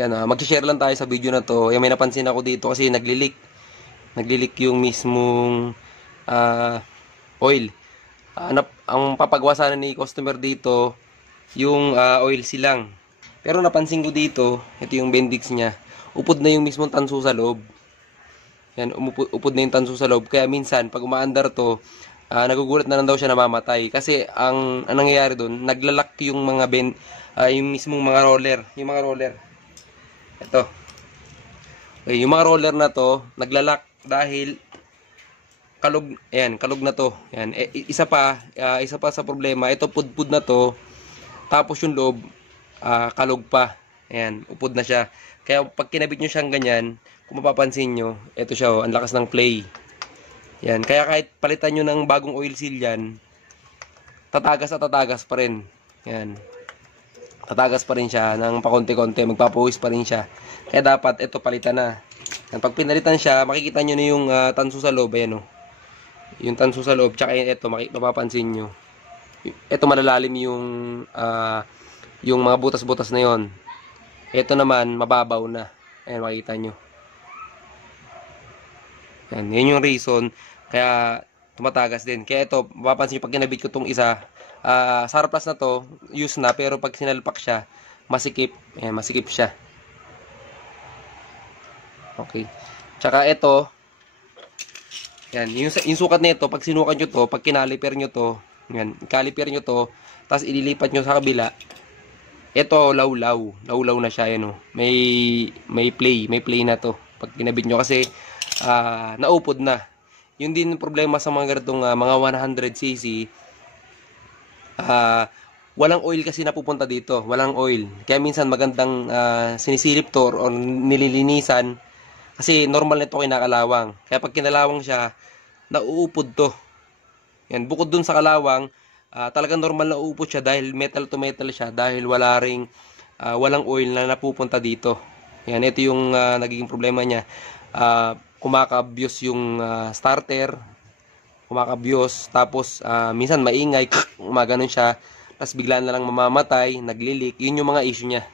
Yan, mag-share lang tayo sa video na to. Yan, may napansin ako dito kasi naglilik. Naglilik yung mismong oil. Ang papagwasanan ni customer dito, yung oil silang. Pero napansin ko dito, ito yung Bendix niya. Upod na yung mismong tanso sa loob. Yan, upod na yung tanso sa loob. Kaya minsan, pag umaandar to, nagugulat na lang daw siya namamatay. Kasi ang nangyayari doon, naglalak yung mga yung mismong mga roller. Yung mga roller. Ito. Okay, yung mga roller na to, naglalak dahil kalog, ayan, kalog na to. Ayan, isa pa sa problema, ito pudpud na to. Tapos yung loob, kalog pa. Ayan, upod na siya. Kaya pag kinabit nyo siyang ganyan, kung mapapansin nyo, ito siya, ang lakas ng play. Yan, kaya kahit palitan nyo ng bagong oil seal yan, tatagas at tatagas pa rin. Yan. Tatagas pa rin siya ng pakonti-konti, magpapawiss pa rin siya. Kaya dapat ito palitan na. Yan, pag pinalitan siya, makikita nyo na yung tanso sa loob, ayan o. Yung tanso sa loob, tsaka ito, mapapansin nyo. Ito malalalim yung mga butas-butas na yon. Ito naman, mababaw na. Ayan, makikita nyo. Yan, yun yung reason kaya tumatagas din. Kaya ito, mapapansin nyo pag kinabit ko itong isa, surplus na to, use na, pero pag sinalpak siya, masikip. Ayan, masikip siya. Okay. Tsaka ito, yan, yung sukat nito, pag sinukat nyo to, pag kinaliper nyo to, yan, kaliper nyo to, tapos ililipat nyo sa kabila, ito, lawlaw na siya, yan o. May play na to, pag kinabit nyo, kasi, naupod na. Yun din problema sa mga ganitong mga 100cc, walang oil kasi napupunta dito, walang oil. Kaya minsan magandang sinisilip to or nililinisan kasi normal nito kinakalawang. Kaya pag kinalawang siya, nauupod to. Yan, bukod dun sa kalawang, talagang normal na uupod siya dahil metal to metal siya, dahil walang oil na napupunta dito. Yan, ito yung nagiging problema niya. Kumakabyos yung starter, kumakabyos, tapos minsan maingay, umaganon siya, tapos bigla na lang mamamatay, naglilik. Yun yung mga issue niya.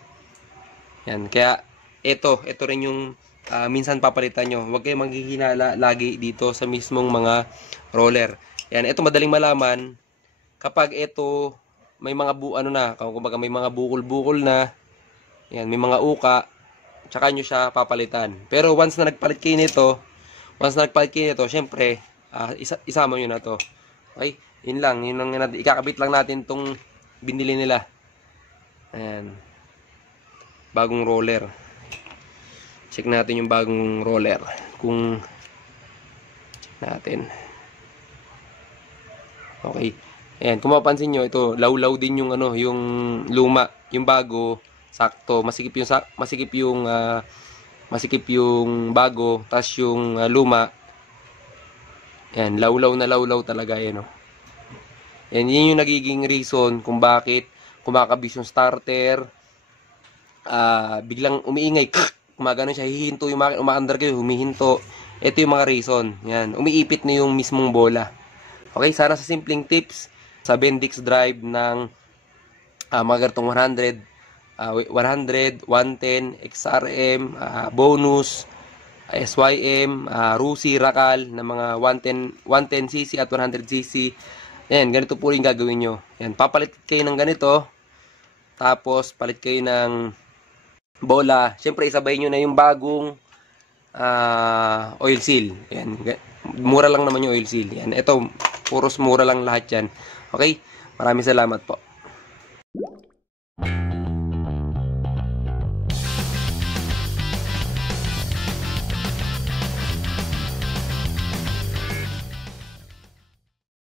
Yan, kaya ito rin yung minsan papalitan nyo. Huwag kayong maghihinala lagi dito sa mismong mga roller. Yan, ito madaling malaman kapag ito may mga kumbaga may mga bukol-bukol na, yan, may mga uka, tsaka nyo siya papalitan. Pero once na nagpalit kayo nito, syempre, isama nyo na to. Okay? Yun lang ikakabit lang natin tong binili nila. Ayan. Bagong roller. Check natin yung bagong roller. Kung check natin. Okay. Ayan, kung mapapansin nyo, ito, lawlaw din yung yung luma, yung bago, sakto, masikip yung bago, tas yung luma. Yan, lawlaw talaga yan, oh. Yan, yun yung nagiging reason kung bakit kumakabis yung starter, biglang umiingay, kumagano siya, hihinto yung makina, umaandar kayo, humihinto. Ito yung mga reason. Yan, umiipit na yung mismong bola. Okay, sana sa simpleng tips sa Bendix drive ng mga ganitong 100, 110, XRM, bonus, SYM, Rusi, Rakal na mga 110cc at 100cc. Yan, ganito po rin gagawin nyo. Yan, papalit kayo ng ganito, tapos palit kayo ng bola. Siyempre, isabay nyo na yung bagong oil seal. Yan, mura lang naman yung oil seal. Yan, ito, puros mura lang lahat yan. Okay, maraming salamat po.